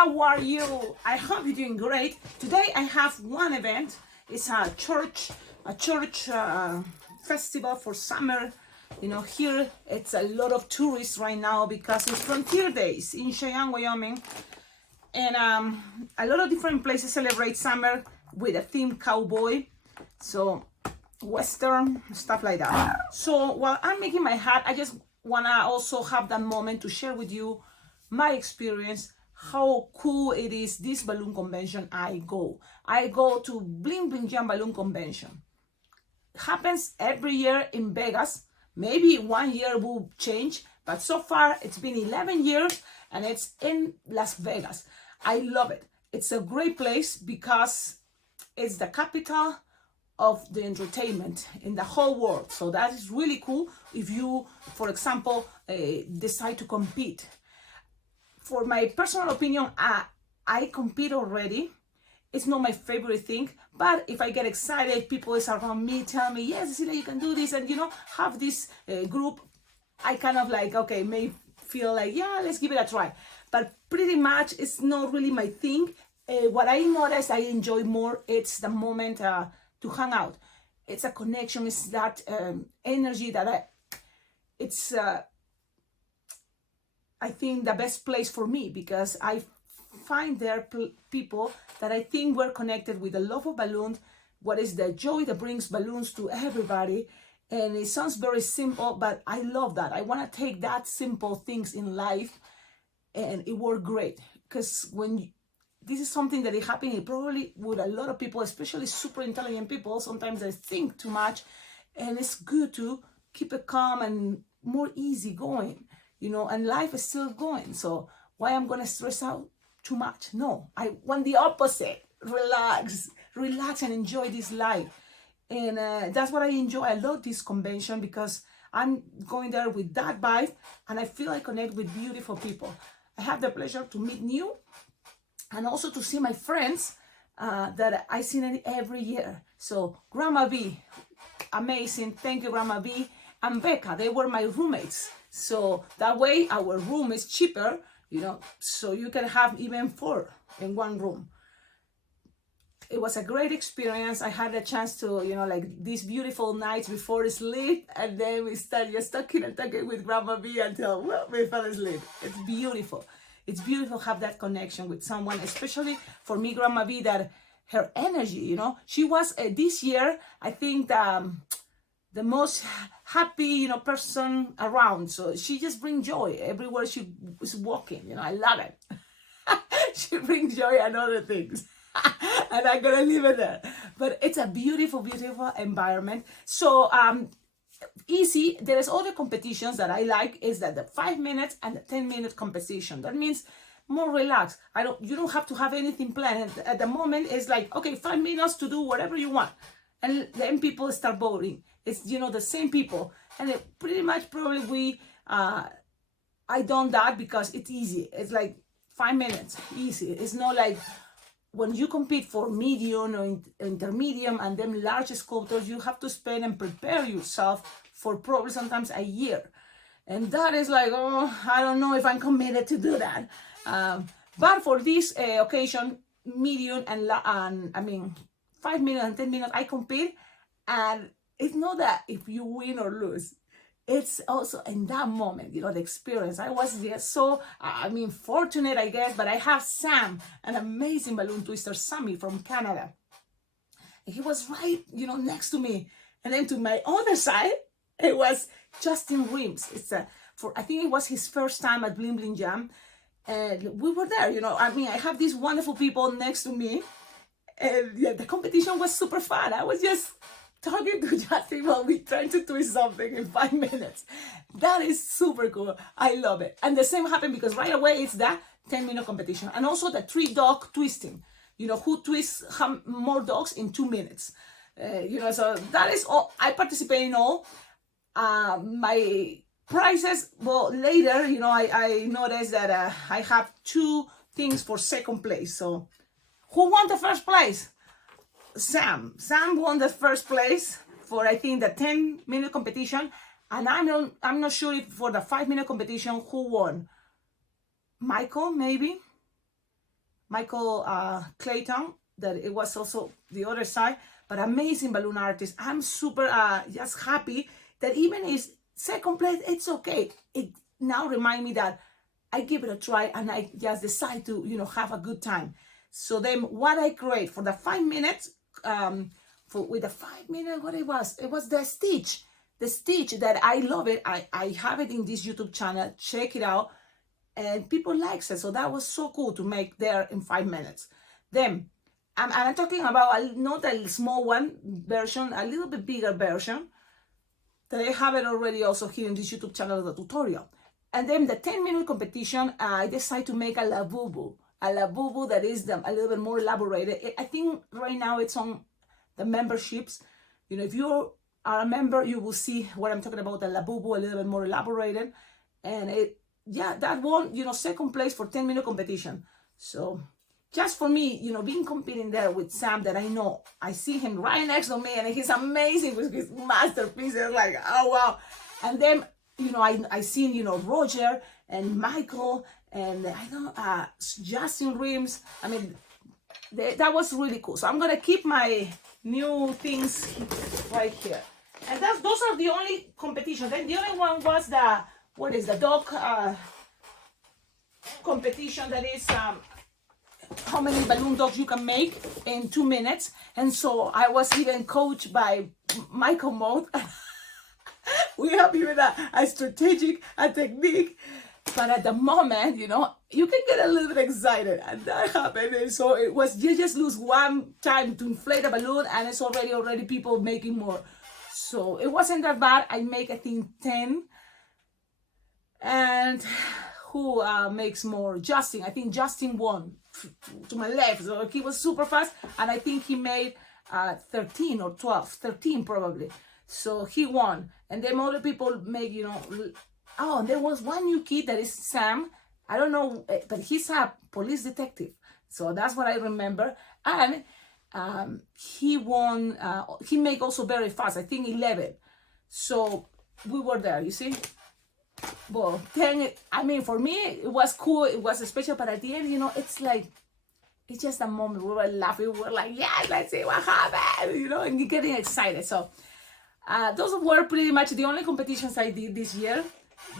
how are you? I hope you're doing great. Today I have one event. It's a church festival for summer. You know, here it's a lot of tourists right now because it's Frontier Days in Cheyenne, Wyoming. And a lot of different places celebrate summer with a theme cowboy. So Western, stuff like that. So while I'm making my hat, I just wanna also have that moment to share with you my experience, how cool it is, this balloon convention I go to Bling Bling Jam balloon convention. It happens every year in Vegas. Maybe 1 year will change, but so far it's been 11 years and it's in Las Vegas. I love it. It's a great place because it's the capital of the entertainment in the whole world. So that is really cool if you, for example, decide to compete. For my personal opinion, I compete already. It's not my favorite thing, but if I get excited, people is around me, tell me, yes, Cecilia, you can do this, and have this group, I kind of like, okay, may feel like, yeah, let's give it a try. But pretty much, it's not really my thing. What I notice I enjoy more, it's the moment to hang out. It's a connection, it's that energy that I think the best place for me, because I find there people that I think we're connected with the love of balloons, what is the joy that brings balloons to everybody. And it sounds very simple, but I love that. I want to take that simple things in life and it worked great. Because this is something that is happening probably with a lot of people, especially super intelligent people. Sometimes they think too much, and it's good to keep it calm and more easy going. And life is still going. So why I'm going to stress out too much? No, I want the opposite. Relax and enjoy this life. And that's what I enjoy. I love this convention because I'm going there with that vibe and I feel I connect with beautiful people. I have the pleasure to meet new and also to see my friends that I see every year. So Grandma V, amazing. Thank you, Grandma V. And Becca, they were my roommates. So that way our room is cheaper, so you can have even 4 in one room. It was a great experience. I had a chance to, like these beautiful nights before sleep, and then we start just talking with Grandma B until we fell asleep. It's beautiful. It's beautiful to have that connection with someone, especially for me, Grandma B, that her energy, she was this year, I think, the most happy, person around. So she just brings joy everywhere she is walking. I love it. She brings joy and other things. And I'm gonna leave it there. But it's a beautiful, beautiful environment. So easy. There's other competitions that I like, is that the 5 minutes and the 10-minute competition. That means more relaxed. You don't have to have anything planned. At the moment, it's like, okay, 5 minutes to do whatever you want. And then people start voting. It's, the same people. And pretty much probably I done that because it's easy. It's like 5 minutes, easy. It's not like when you compete for medium or intermediate and then large sculptures, you have to spend and prepare yourself for probably sometimes a year. And that is like, oh, I don't know if I'm committed to do that. But for this occasion, medium and 5 minutes and 10 minutes, I compete. And it's not that if you win or lose. It's also in that moment, the experience. I was just so, fortunate, I guess, but I have Sam, an amazing balloon twister, Sammy from Canada. And he was right, next to me. And then to my other side, it was Justin Rims. I think it was his first time at Bling Bling Jam. And we were there, I have these wonderful people next to me. And yeah, the competition was super fun. I was just talking to Justin while we trying to twist something in 5 minutes. That is super cool. I love it. And the same happened because right away it's the 10-minute competition. And also the 3-dog twisting. Who twists more dogs in 2 minutes. So that is all. I participate in all. My prizes, well, later, I noticed that I have 2 things for second place. So who won the first place? Sam won the first place for, I think, the 10-minute competition, and I'm not sure if for the 5-minute competition who won. Michael, maybe. Michael Clayton, that it was also the other side, but amazing balloon artist. I'm super just happy that even is second place, it's okay. It now remind me that I give it a try and I just decide to, have a good time. So then what I create for the 5 minutes, with the 5 minutes, what it was the stitch that I love it. I have it in this YouTube channel, check it out, and people likes it. So that was so cool to make there in 5 minutes. Then I'm talking about not a small one version, a little bit bigger version that I have it already also here in this YouTube channel, the tutorial. And then the 10-minute competition, I decided to make a labubu that is a little bit more elaborated. I think right now it's on the memberships. If you are a member, you will see what I'm talking about, the labubu, a little bit more elaborated. And that won, second place for 10-minute competition. So just for me, being competing there with Sam, that I know, I see him right next to me and he's amazing with his masterpieces, like, oh wow. And then, I seen, Roger and Michael and Justin Reams. I mean, that was really cool. So I'm gonna keep my new things right here. And those are the only competitions. Then the other one was the dog competition, that is how many balloon dogs you can make in 2 minutes. And so I was even coached by Michael Mode. We have even a strategic, a technique. But at the moment, you can get a little bit excited, and that happened. And so it was, you just lose one time to inflate a balloon and it's already people making more. So it wasn't that bad. I make, I think, 10. And who makes more? Justin. I think Justin won to my left. So he was super fast. And I think he made 13 or 12. 13 probably. So he won. And then other people make, oh, there was one new kid that is Sam. I don't know, but he's a police detective. So that's what I remember. And he won, he made also very fast, I think 11. So we were there, you see. Well, 10, I mean, for me, it was cool, it was special, but at the end, it's like, it's just a moment. We were laughing, we were like, yeah, let's see what happened, and you're getting excited. So those were pretty much the only competitions I did this year,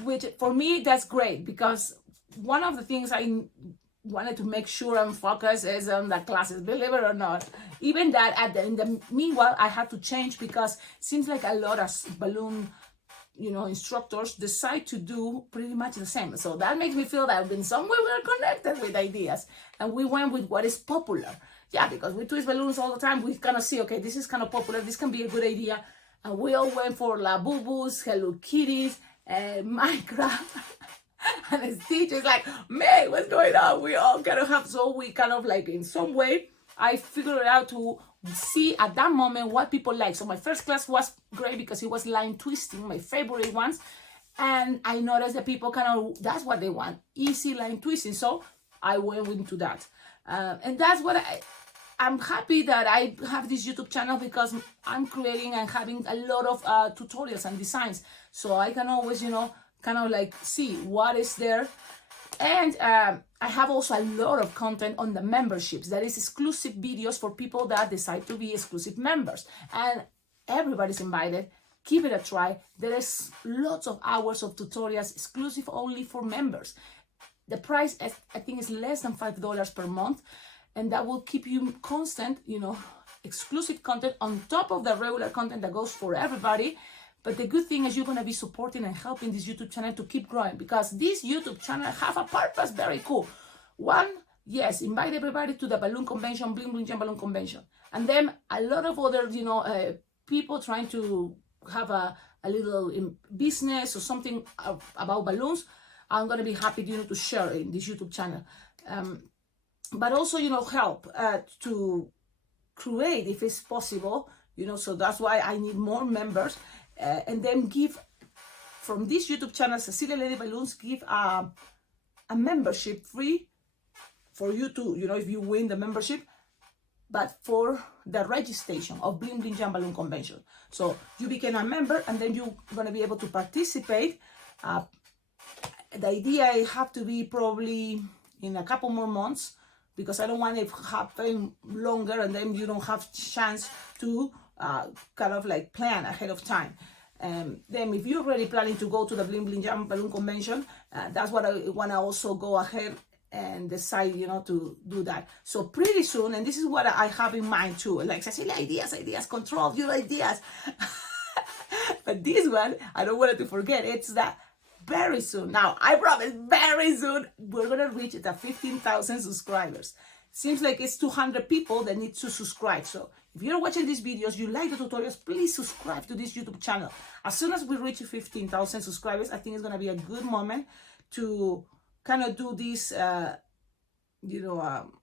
which for me, that's great, because one of the things I wanted to make sure I'm focused is on the classes, believe it or not. Even that, in the meanwhile, I had to change, because it seems like a lot of balloon instructors decide to do pretty much the same. So that makes me feel that in some way we're connected with ideas, and we went with what is popular. Yeah, because we twist balloons all the time. We kind of see, okay, this is kind of popular, this can be a good idea. And we all went for Labubus, Hello Kitties, Minecraft. And Stitch is like, man, what's going on? We all kind of have, so we kind of like, in some way, I figured out to see at that moment what people like. So my first class was great because it was line twisting, my favorite ones. And I noticed that people kind of, that's what they want, easy line twisting. So I went into that. And that's what I'm happy that I have this YouTube channel, because I'm creating and having a lot of tutorials and designs. So I can always, kind of like see what is there. And I have also a lot of content on the memberships. That is exclusive videos for people that decide to be exclusive members. And everybody's invited. Give it a try. There is lots of hours of tutorials exclusive only for members. The price, I think, is less than $5 per month. And that will keep you constant, exclusive content on top of the regular content that goes for everybody. But the good thing is you're going to be supporting and helping this YouTube channel to keep growing, because this YouTube channel have a purpose very cool. One, yes, invite everybody to the balloon convention, Bling Bling Jam balloon convention. And then a lot of other, people trying to have a little business or something about balloons. I'm going to be happy, to share in this YouTube channel. But also, help to create, if it's possible, so that's why I need more members. And then give, from this YouTube channel, Cecilia Lady Balloons, give a membership free for you to, if you win the membership, but for the registration of Bling Bling Jam Balloon Convention. So you become a member, and then you're going to be able to participate. The idea I have to be probably in a couple more months, because I don't want it to happen longer and then you don't have chance to kind of like plan ahead of time. Then if you're already planning to go to the Bling Bling Jam Balloon Convention, that's what I want to also go ahead and decide, you know, to do that. So pretty soon, and this is what I have in mind too, like Cecilia, ideas, control your ideas. But this one, I don't want to forget, it's that very soon. Now, I promise, very soon, we're going to reach the 15,000 subscribers. Seems like it's 200 people that need to subscribe. So if you're watching these videos, you like the tutorials, please subscribe to this YouTube channel. As soon as we reach 15,000 subscribers, I think it's going to be a good moment to kind of do this,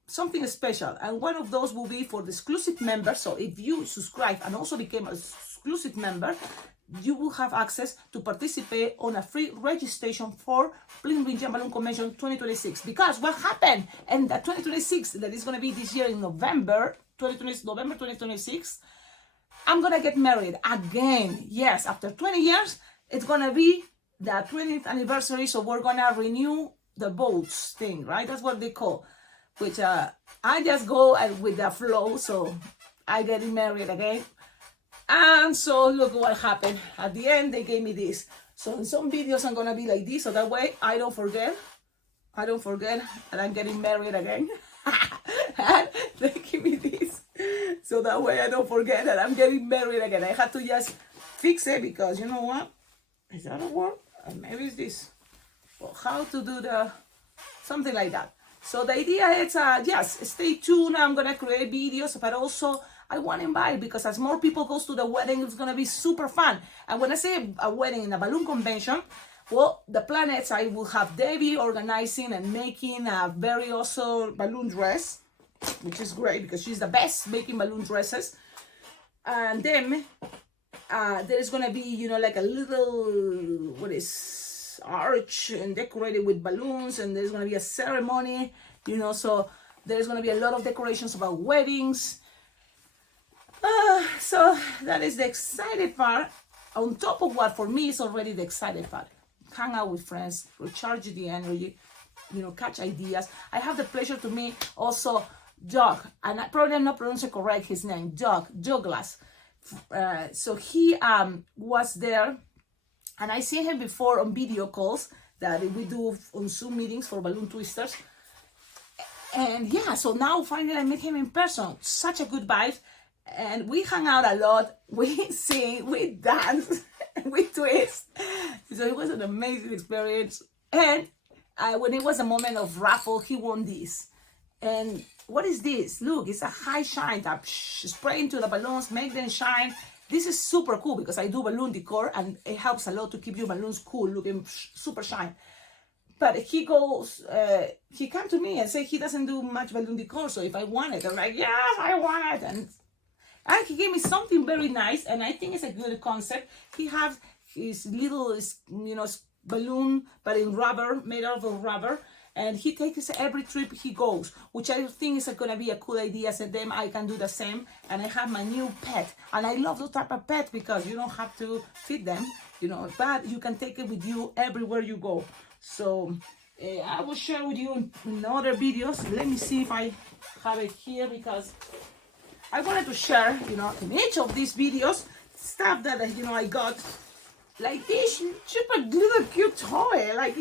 something special. And one of those will be for the exclusive members. So if you subscribe and also became an exclusive member, you will have access to participate on a free registration for Bling Bling Jam Balloon Convention 2026. Because what happened in the 2026, that is going to be this year in November 2026, I'm going to get married again. Yes, after 20 years, it's going to be the 20th anniversary. So we're going to renew the vows thing, right? That's what they call, which I just go with the flow. So I get married again. And so look what happened. At the end, they gave me this. So in some videos, I'm going to be like this. So that way, I don't forget. And I'm getting married again. And they give me this. So that way, I don't forget that I'm getting married again. I had to just fix it because, you know what? Is that a word? Maybe it's this. Well, how to do something like that. So the idea is, yes, stay tuned. I'm going to create videos, but also I want to invite, because as more people goes to the wedding, it's going to be super fun. And when I say a wedding in a balloon convention, well, the plan is I will have Debbie organizing and making a very awesome balloon dress, which is great because she's the best making balloon dresses. And then there's going to be, you know, like a little, arch and decorated with balloons, and there's going to be a ceremony, you know, so there's going to be a lot of decorations about weddings. So that is the excited part, on top of what for me is already the excited part. Hang out with friends, recharge the energy, you know, catch ideas. I have the pleasure to meet also Doug, and I probably am not pronouncing correct his name, Douglas. So he was there, and I seen him before on video calls that we do on Zoom meetings for balloon twisters. And yeah, so now finally I met him in person. Such a good vibe. And we hang out a lot. We sing, we dance, we twist. So it was an amazing experience. And when it was a moment of raffle, he won this. And what is this? Look, it's a high shine tap. Spray into the balloons, make them shine. This is super cool because I do balloon decor, and it helps a lot to keep your balloons cool, looking super shine. But he goes, he came to me and said he doesn't do much balloon decor. So if I want it, I'm like, yes, I want it. And he gave me something very nice, and I think it's a good concept. He has his little, you know, balloon, but in rubber, made out of rubber. And he takes every trip he goes, which I think is going to be a cool idea. So then I can do the same. And I have my new pet. And I love those type of pet because you don't have to feed them, you know, but you can take it with you everywhere you go. So I will share with you in other videos. Let me see if I have it here, because I wanted to share, you know, in each of these videos, stuff that, you know, I got, like this super little cute toy. Like,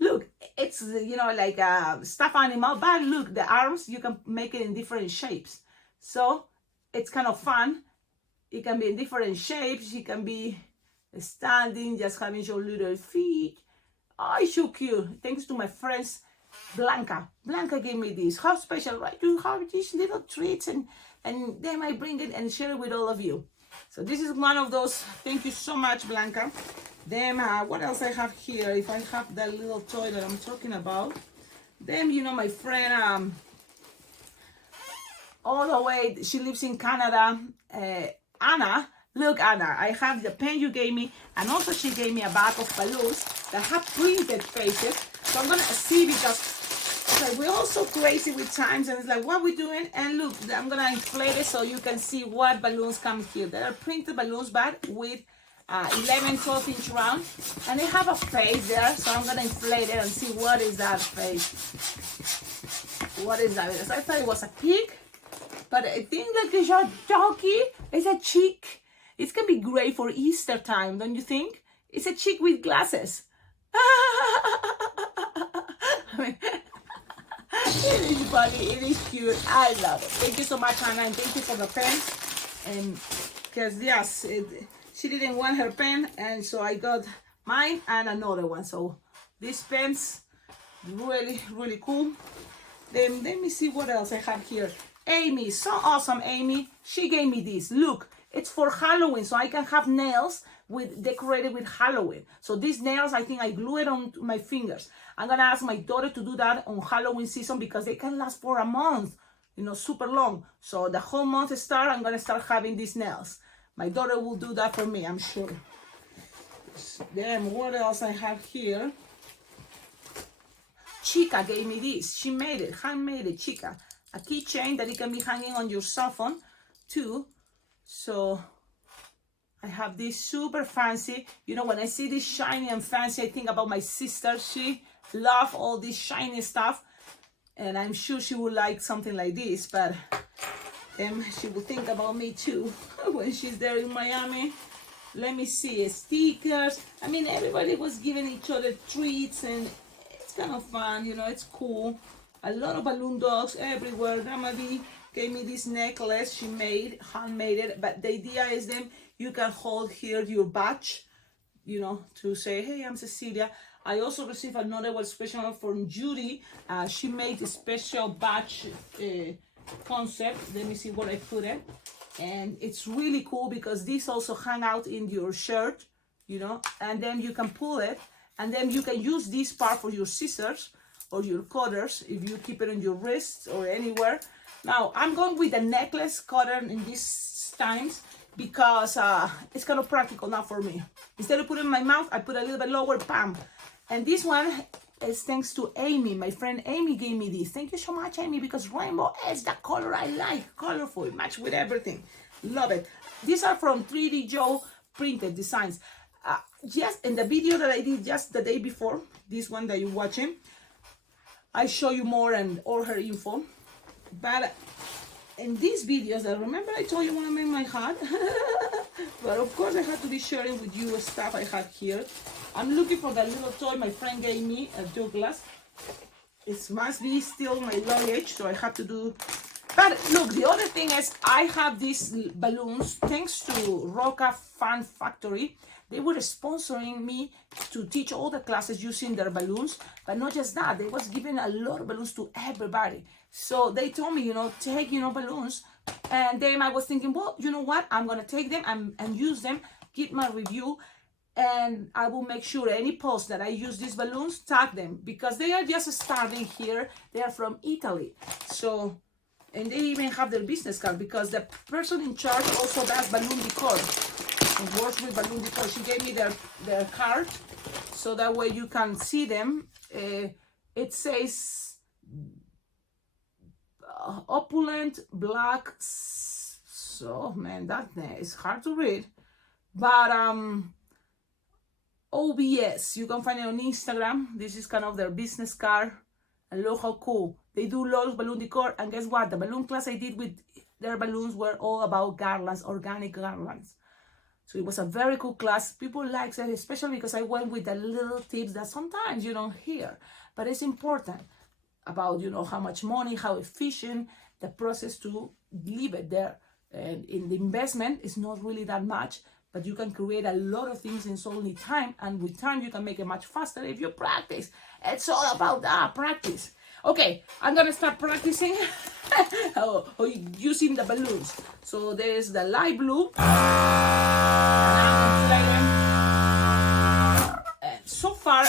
look, it's, you know, like a stuffed animal, but look, the arms, you can make it in different shapes. So it's kind of fun. It can be in different shapes. It can be standing, just having your little feet. Oh, it's so cute. Thanks to my friends, Blanca. Blanca gave me this. How special, right? You have these little treats, and then I bring it and share it with all of you. So this is one of those. Thank you so much, Blanca. Then what else I have here? If I have that little toy that I'm talking about. Then, you know, my friend, all the way, she lives in Canada, Anna. Look, Anna, I have the pen you gave me, and also she gave me a bag of balloons that have printed faces. So I'm gonna see, because like, we're all so crazy with times, and it's like, what are we doing? And look, I'm gonna inflate it so you can see what balloons come here. There are printed balloons, but with 11, 12-inch round, and they have a face there. So I'm gonna inflate it and see what is that face. What is that? Because I thought it was a pig, but I think that it's a doggy. It's a chick. It can be great for Easter time, don't you think? It's a chick with glasses. I mean, it is funny. It is cute. I love it. Thank you so much, Hannah, and thank you for the pen. And because yes, she didn't want her pen, and so I got mine and another one. So these pens, really, really cool. Then let me see what else I have here. Amy, so awesome, Amy. She gave me this. Look, it's for Halloween, so I can have nails decorated with Halloween. So these nails, I think I glue it on my fingers. I'm gonna ask my daughter to do that on Halloween season because they can last for a month, you know, super long. So the whole month start, I'm gonna start having these nails. My daughter will do that for me, I'm sure. Then what else I have here? Chica gave me this. She made it, handmade it, Chica. A keychain that it can be hanging on your cell phone too. So I have this super fancy. You know, when I see this shiny and fancy, I think about my sister. She loves all this shiny stuff. And I'm sure she would like something like this. But she will think about me too when she's there in Miami. Let me see. Stickers. I mean, everybody was giving each other treats. And it's kind of fun. You know, it's cool. A lot of balloon dogs everywhere. Grandma B gave me this necklace she made, handmade it. But the idea is then you can hold here your badge, you know, to say, hey, I'm Cecilia. I also received another one special from Judy. She made a special badge concept. Let me see where I put it. And it's really cool because this also hang out in your shirt, you know, and then you can pull it. And then you can use this part for your scissors or your cutters if you keep it on your wrist or anywhere. Now, I'm going with a necklace cutter in these times because it's kind of practical now for me. Instead of putting it in my mouth, I put a little bit lower, bam. And this one is thanks to Amy. My friend Amy gave me this. Thank you so much, Amy, because rainbow is the color I like. Colorful, it match with everything. Love it. These are from 3D Joe printed designs. Yes, in the video that I did just the day before, this one that you're watching, I show you more and all her info. But in these videos, I remember I told you when I made my hat. But of course I had to be sharing with you stuff I have here. I'm looking for that little toy my friend gave me, a Douglas. It must be still my luggage, so I have to do. But look, the other thing is I have these balloons thanks to Roca Fan Factory. They were sponsoring me to teach all the classes using their balloons. But not just that, they was giving a lot of balloons to everybody. So they told me, you know, take, you know, balloons. And then I was thinking, well, you know what? I'm going to take them and use them, get my review. And I will make sure any post that I use these balloons, tag them. Because they are just starting here. They are from Italy. So, and they even have their business card. Because the person in charge also does balloon decor. And works with balloon decor. She gave me their card. So that way you can see them. It says opulent black. So man, that is hard to read. But OBS, you can find it on Instagram. This is kind of their business card. And look how cool. They do lots of balloon decor. And guess what? The balloon class I did with their balloons were all about garlands, organic garlands. So it was a very cool class. People like it, especially because I went with the little tips that sometimes you don't hear. But it's important about, you know, how much money, how efficient the process to leave it there. And in the investment, it's not really that much, but you can create a lot of things in so only time. And with time, you can make it much faster if you practice. It's all about that, practice. Okay, I'm gonna start practicing using the balloons. So there's the light blue. And so far,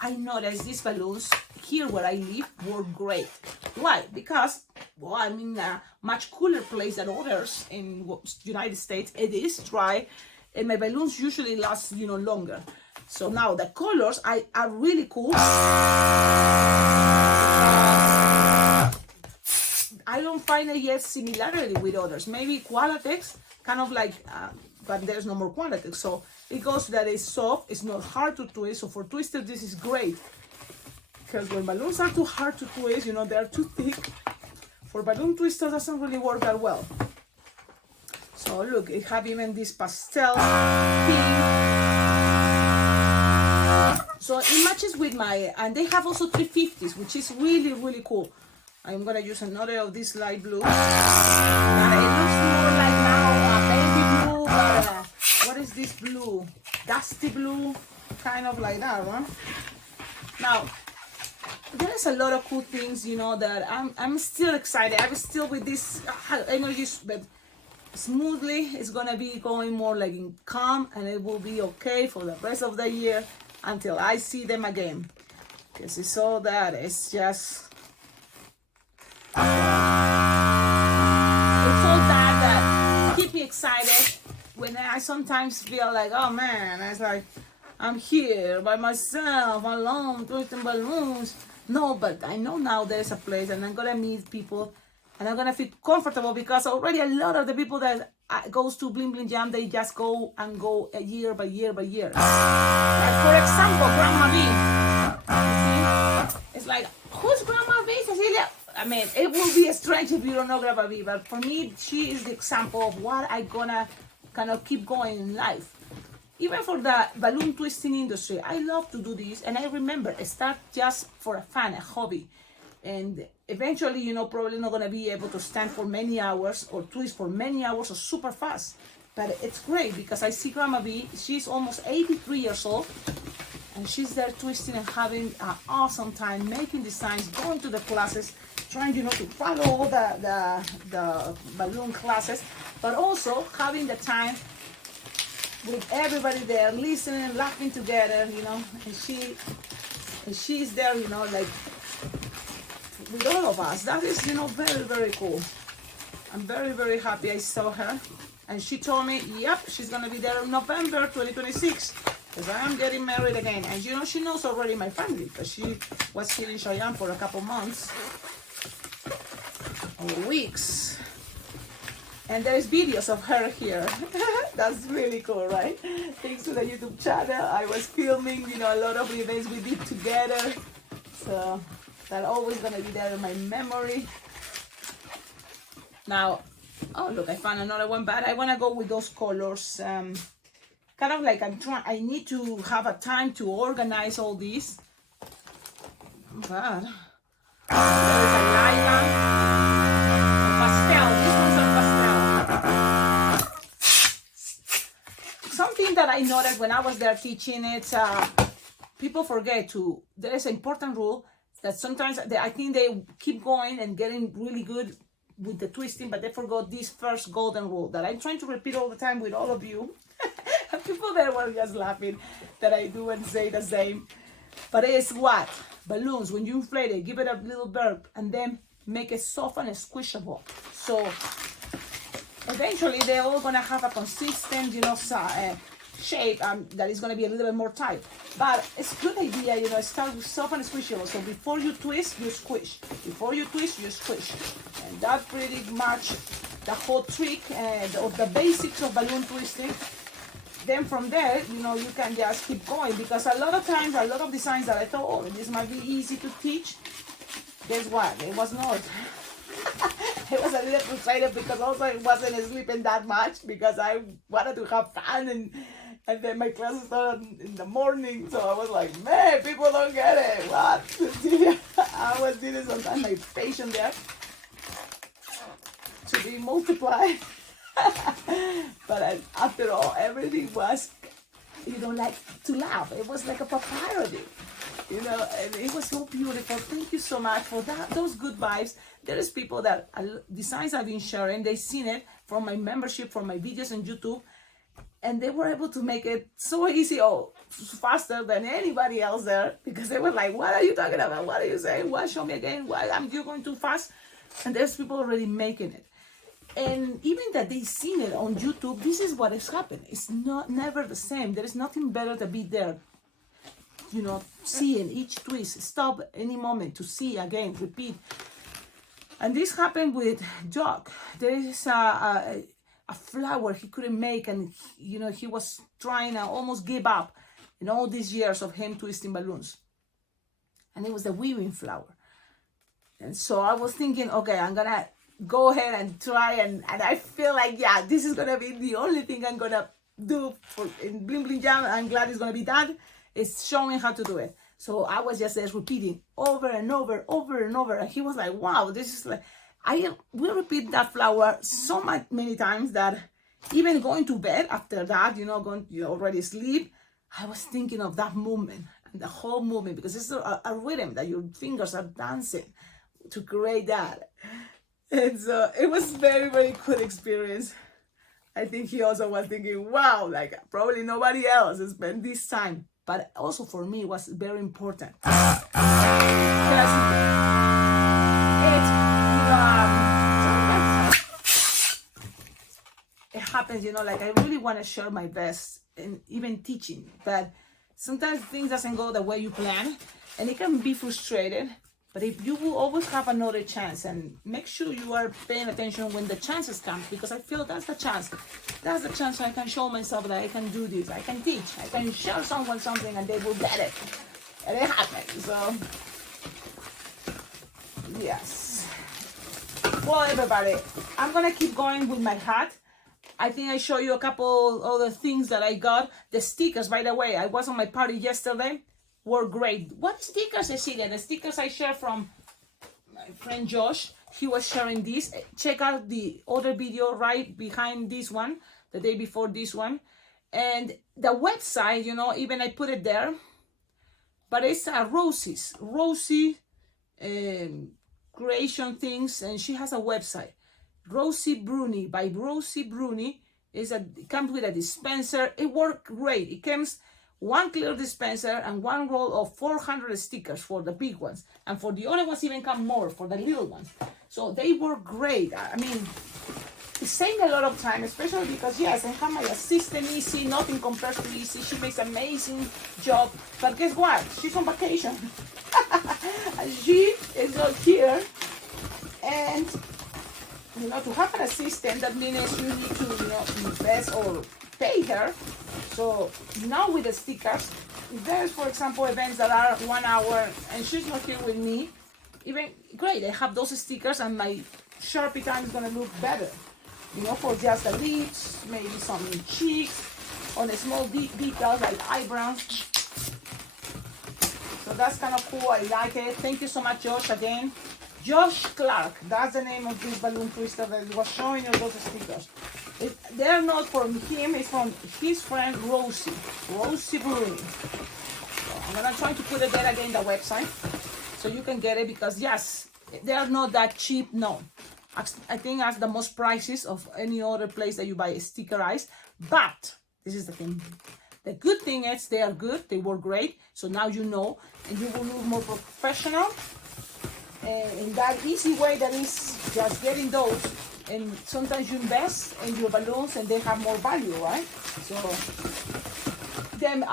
I noticed these balloons here where I live work great. Why? Because, well, I'm in a much cooler place than others in United States. It is dry, and my balloons usually last, you know, longer. So now the colors are really cool. I don't find it yet similarity with others. Maybe Qualatex, kind of like, but there's no more Qualatex. So it goes that it's soft, it's not hard to twist. So for twister, this is great. because when balloons are too hard to twist, you know, they're too thick, for balloon twister doesn't really work that well. So look, it have even this pastel pink. So it matches with my, and they have also 350s, which is really, really cool. I'm gonna use another of these light blues. And it looks more like now a baby blue, but what is this blue? Dusty blue, kind of like that, huh? Now, there's a lot of cool things, you know, that I'm still excited. I'm still with this energy, but smoothly, it's gonna be going more like in calm, and it will be okay for the rest of the year until I see them again. Because it's all that, it's just, it's all that keep me excited when I sometimes feel like, oh man, it's like I'm here by myself, alone, twisting balloons. No, but I know now there's a place, and I'm gonna meet people, and I'm gonna feel comfortable, because already a lot of the people that goes to Bling Bling Jam, they just go year by year by year. Like for example, Grandma V. You see? It's like, who's Grandma V, Cecilia? I mean, it will be strange if you don't know Grandma V, but for me, she is the example of what I'm gonna kind of keep going in life. Even for the balloon twisting industry, I love to do this, and I remember it start just for a fun, a hobby, and eventually, you know, probably not gonna be able to stand for many hours or twist for many hours or super fast, but it's great because I see Grandma V. She's almost 83 years old, and she's there twisting and having an awesome time, making designs, going to the classes, trying, you know, to follow all the balloon classes, but also having the time with everybody there, listening, laughing together, you know, and she's there, you know, like with all of us. That is, you know, very, very cool. I'm very, very happy I saw her, and she told me, yep, she's gonna be there in November 2026, because I am getting married again. And you know, she knows already my family, because she was here in Cheyenne for a couple months or weeks. And there's videos of her here. That's really cool, right? Thanks to the YouTube channel, I was filming, you know, a lot of events we did together. So that's always gonna be there in my memory. Now, oh look, I found another one, but I wanna go with those colors. Kind of like I need to have a time to organize all these. But there's a lilac, pastel. These ones are pastel. Something that I noticed when I was there teaching, it's people forget to, there is an important rule that sometimes I think they keep going and getting really good with the twisting, but they forgot this first golden rule that I'm trying to repeat all the time with all of you. And people there were just laughing that I do and say the same. But it's what? Balloons, when you inflate it, give it a little burp, and then make it soft and squishable. So eventually they're all gonna have a consistent, you know, shape that is gonna be a little bit more tight. But it's a good idea, you know, start with soft and squishable. So before you twist, you squish. Before you twist, you squish. And that pretty much the whole trick of the basics of balloon twisting. Then from there, you know, you can just keep going, because a lot of times, a lot of designs that I thought, oh, this might be easy to teach, guess what? It was not. I was a little frustrated because also I wasn't sleeping that much, because I wanted to have fun, and then my classes started in the morning, so I was like, man, people don't get it. What? I was needing sometimes my patience there to be multiplied. But after all, everything was, you know, like to laugh. It was like a parody, you know, and it was so beautiful. Thank you so much for that. Those good vibes. There is people that designs I've been sharing, they've seen it from my membership, from my videos on YouTube, and they were able to make it so easy, or faster than anybody else there, because they were like, what are you talking about? What are you saying? What? Show me again. Why am you going too fast? And there's people already making it. And even that they've seen it on YouTube, this is what has happened. It's never the same. There is nothing better to be there, you know, seeing each twist, stop any moment to see again, repeat. And this happened with Jock. There is a flower he couldn't make, and you know, he was trying to almost give up in all these years of him twisting balloons. and it was the weaving flower. And so I was thinking, okay, I'm gonna go ahead and try, and I feel like, yeah, this is gonna be the only thing I'm gonna do for in Bling Bling Jam. I'm glad it's gonna be done. It's showing how to do it. So I was just repeating over and over, over and over. And he was like, wow, this is like, I will repeat that flower so many times that even going to bed after that, going, you already sleep, I was thinking of that movement and the whole movement, because it's a rhythm that your fingers are dancing to create that. And so it was very, very good experience. I think he also was thinking, wow, like probably nobody else has spent this time. But also for me, it was very important. Because it happens, like I really want to share my best and even teaching. But sometimes things doesn't go the way you plan, and it can be frustrated. But if you will always have another chance, and make sure you are paying attention when the chances come, because I feel that's the chance. That's the chance I can show myself that I can do this. I can teach. I can show someone something and they will get it. And it happens. So, yes. Well, everybody, I'm going to keep going with my hat. I think I show you a couple other things that I got. The stickers, by the way, I was on my party yesterday. Were great. What stickers, Cecilia? The stickers I shared from my friend Josh. He was sharing this. Check out the other video right behind this one, the day before this one. And the website, even I put it there. But it's Rosie creation things, and she has a website. Rosie Bruni, by Rosie Bruni. It comes with a dispenser. It worked great. It comes one clear dispenser and one roll of 400 stickers for the big ones, and for the other ones even come more for the little ones. So they work great. I mean, it saved a lot of time, especially because yes, I have my assistant Easy. Nothing compares to Easy. She makes an amazing job, but guess what? She's on vacation. She is not here, and to have an assistant, that means you need to invest or pay her. So now with the stickers, if there's, for example, events that are 1 hour and she's not here with me, even great, I have those stickers and my Sharpie time is gonna look better. For just the lips, maybe some cheeks, on the small details like eyebrows. So that's kind of cool. I like it. Thank you so much, Josh, again. Josh Clark, that's the name of this balloon twister that was showing you those stickers. They're not from him, it's from his friend Rosie Bruni. So I'm gonna try to put it there again, the website, so you can get it, because yes, they're not that cheap, no. I think that's the most prices of any other place that you buy stickerized, but this is the thing. The good thing is they are good, they work great, so now you know, and you will look more professional. In that easy way that is just getting those, and sometimes you invest in your balloons and they have more value, right? So then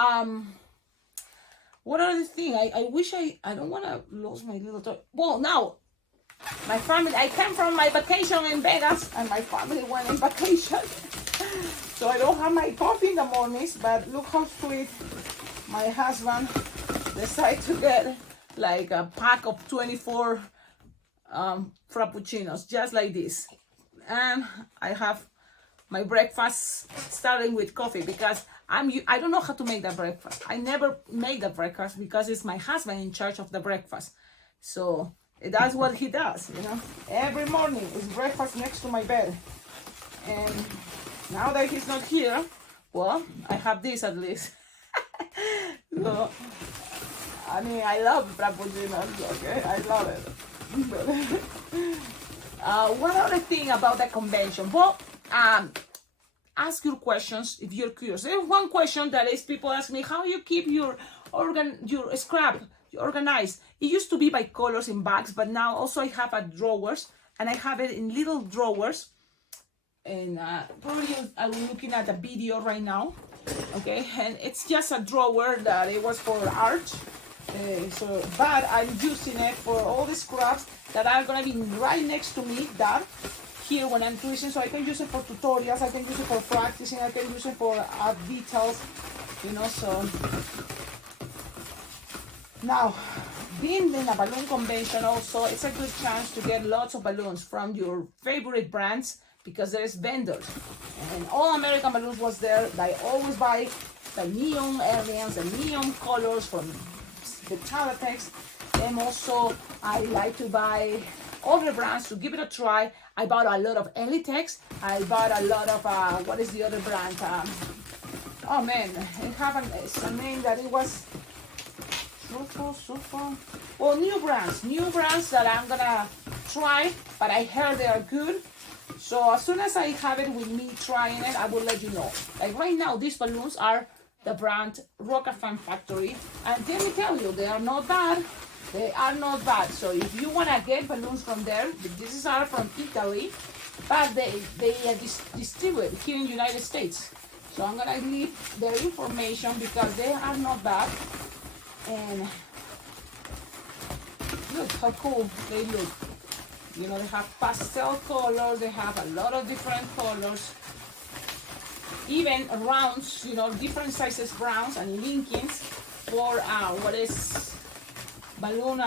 what other thing? I wish I don't want to lose my little toy. Well, now my family, I came from my vacation in Vegas and my family went on vacation. So I don't have my coffee in the mornings, but look how sweet my husband decided to get like a pack of 24 frappuccinos, just like this. And I have my breakfast starting with coffee, because I don't know how to make that breakfast. I never make the breakfast because it's my husband in charge of the breakfast. So that's what he does, Every morning is breakfast next to my bed. And now that he's not here, well, I have this at least. So, I mean, I love frappuccinos, okay? I love it. One other thing about the convention. Well, ask your questions if you're curious. There's one question that is, people ask me, how you keep your scrap organized. It used to be by colors in bags, but now also I have a drawers, and I have it in little drawers. And probably I'm looking at the video right now, okay? And it's just a drawer that it was for art. But I'm using it for all the scraps that are gonna be right next to me, here when I'm twisting, so I can use it for tutorials, I can use it for practicing, I can use it for details, so Now, being in a balloon convention also, it's a good chance to get lots of balloons from your favorite brands because there's vendors. And All American Balloons was there. I always buy the neon areas and neon colors from the Talatex. And also, I like to buy other brands to give it a try. I bought a lot of Elitex. I bought a lot of, what is the other brand? Oh man, it's a name that it was super. Well, new brands that I'm gonna try, but I heard they are good. So as soon as I have it with me trying it, I will let you know. Like right now, these balloons are the brand Rock Fan Factory, and let me tell you, they are not bad. They are not bad. So if you wanna get balloons from there, these are from Italy, but they distribute here in the United States. So I'm gonna leave their information because they are not bad. And look how cool they look. You know, they have pastel colors, they have a lot of different colors. Even rounds, you know, different sizes rounds and linkings for what is balloon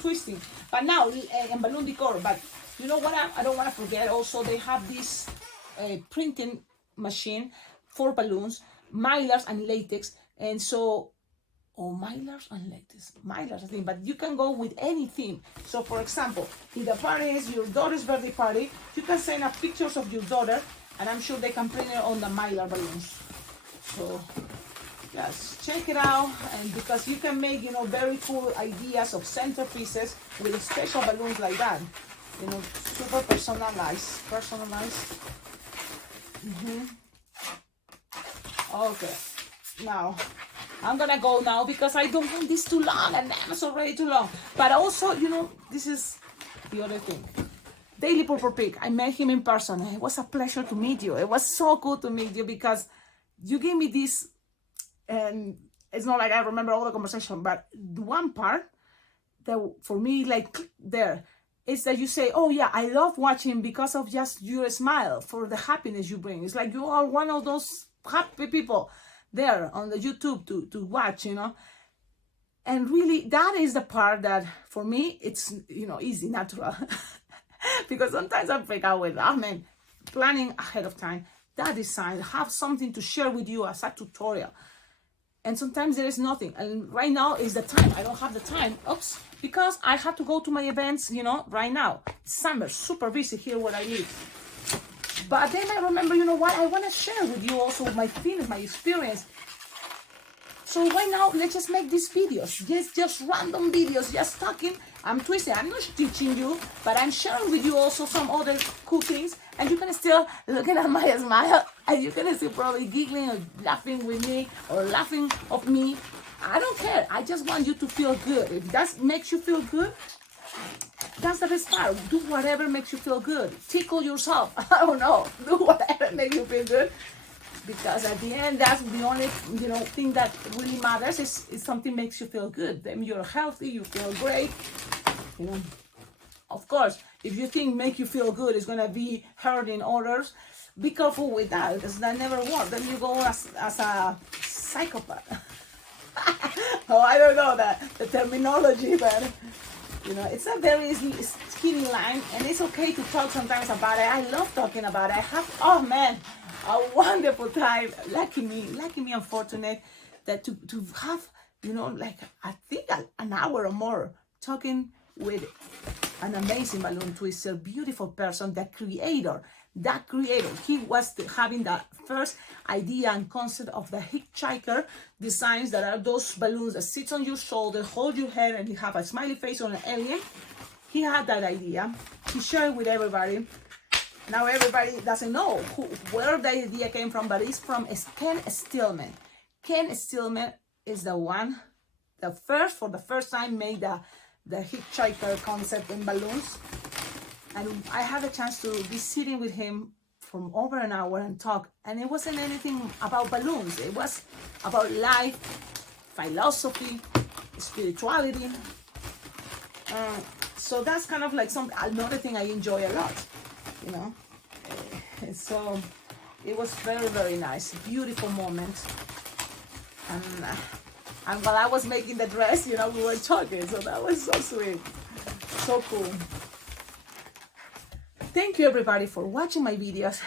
twisting. But now, and balloon decor. But you know what, I don't want to forget also, they have this printing machine for balloons, mylars and latex. And so, mylars and latex, mylars I think, but you can go with any theme. So for example, if the party is your daughter's birthday party, you can send up pictures of your daughter, and I'm sure they can print it on the mylar balloons. So yes, check it out, and because you can make, you know, very cool ideas of centerpieces with special balloons like that, you know, super personalized. Okay, now I'm gonna go now because I don't want this too long, and it's already too long. But also, you know, this is the other thing. Daily Purple Pig, I met him in person. It was a pleasure to meet you. It was so good to meet you because you gave me this, and it's not like I remember all the conversation, but the one part that for me, like there, is that you say, oh yeah, I love watching because of just your smile, for the happiness you bring. It's like you are one of those happy people there on the YouTube to watch, you know. And really, that is the part that for me, it's, you know, easy, natural. Because sometimes I freak out with, planning ahead of time, that design, have something to share with you as a tutorial. And sometimes there is nothing. And right now is the time. I don't have the time. Oops. Because I have to go to my events, you know, right now. Summer, super busy here where I live. But then I remember, you know what? I want to share with you also my feelings, my experience. So right now, let's just make these videos. Yes, just random videos, just talking. I'm twisting. I'm not teaching you, but I'm sharing with you also some other cool things. And you can still looking at my smile, and you can still probably giggling or laughing with me or laughing of me. I don't care. I just want you to feel good. If that makes you feel good, that's the best part. Do whatever makes you feel good. Tickle yourself. I don't know. Do whatever makes you feel good. Because at the end, that's the only, you know, thing that really matters is something makes you feel good. Then you're healthy, you feel great. You know, of course, if you think make you feel good is gonna be hurting others, be careful with that because that never works. Then you go as a psychopath. Oh, I don't know the terminology, but you know, it's a very skinny line, and it's okay to talk sometimes about it. I love talking about it. I have, oh man, a wonderful time. Lucky me, I'm fortunate that to have, you know, like I think an hour or more talking with an amazing balloon twister, beautiful person, that creator. He was having the first idea and concept of the hitchhiker designs, that are those balloons that sits on your shoulder, hold your head, and you have a smiley face on an alien. He had that idea. He shared it with everybody. Now everybody doesn't know where the idea came from, but it's from Ken Stillman. Ken Stillman is the one, for the first time made the hitchhiker concept in balloons. And I had a chance to be sitting with him for over an hour and talk. And it wasn't anything about balloons. It was about life, philosophy, spirituality. So that's kind of like another thing I enjoy a lot, you know. So it was very, very nice, beautiful moment. And And while I was making the dress, you know, we were talking. So that was so sweet. So cool. Thank you everybody for watching my videos.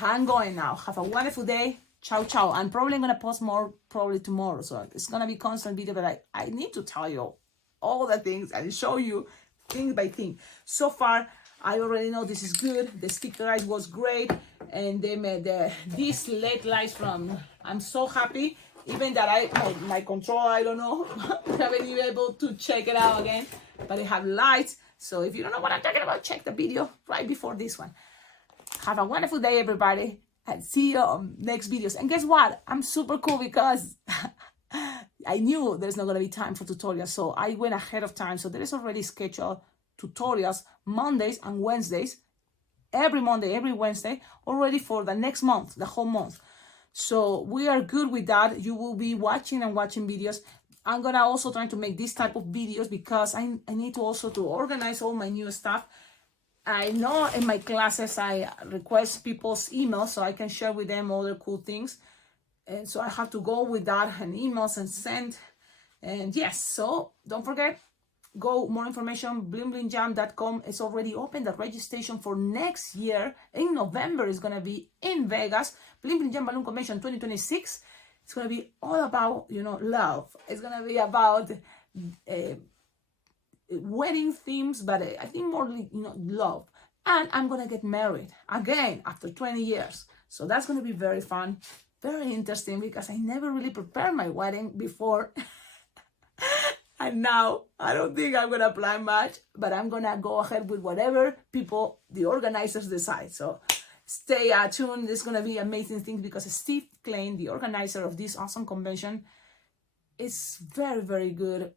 I'm going now. Have a wonderful day. Ciao, ciao. I'm probably going to post more probably tomorrow. So it's going to be constant video, but I need to tell you all the things and show you thing by thing. So far, I already know this is good. The sticker light was great. And they made these LED lights from, I'm so happy. Even that my controller, I don't know, I haven't been able to check it out again. But they have lights. So if you don't know what I'm talking about, check the video right before this one. Have a wonderful day, everybody. And see you on next videos. And guess what? I'm super cool because I knew there's not going to be time for tutorials. So I went ahead of time. So there is already scheduled tutorials Mondays and Wednesdays. Every Monday, every Wednesday, already for the next month, the whole month. So we are good with that. You will be watching videos. I'm gonna also try to make this type of videos because I need to also to organize all my new stuff. I know in my classes I request people's emails so I can share with them all the cool things. And so I have to go with that and emails and send. And yes, so don't forget, go more information, blingblingjam.com is already open. The registration for next year in November is going to be in Vegas. Bling Bling Jam Balloon Convention 2026. It's going to be all about, you know, love. It's going to be about wedding themes, but I think more, you know, love. And I'm going to get married again after 20 years. So that's going to be very fun, very interesting because I never really prepared my wedding before. And now, I don't think I'm going to plan much, but I'm going to go ahead with whatever people, the organizers decide. So stay tuned. There's going to be amazing things because Steve Klein, the organizer of this awesome convention, is very, very good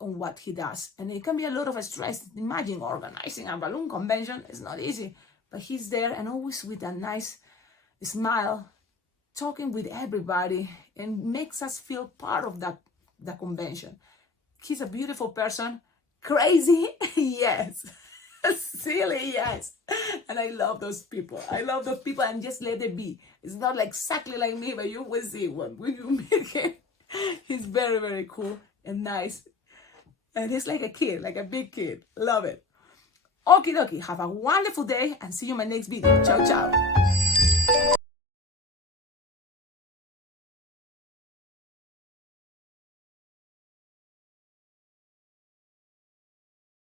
on what he does. And it can be a lot of stress. Imagine organizing a balloon convention. It's not easy. But he's there and always with a nice smile, talking with everybody and makes us feel part of the convention. He's a beautiful person. Crazy, yes. Silly, yes. And I love those people. I love those people and just let it be. It's not like exactly like me, but you will see when you meet him. He's very, very cool and nice. And he's like a kid, like a big kid. Love it. Okie dokie. Have a wonderful day and see you in my next video. Ciao, ciao.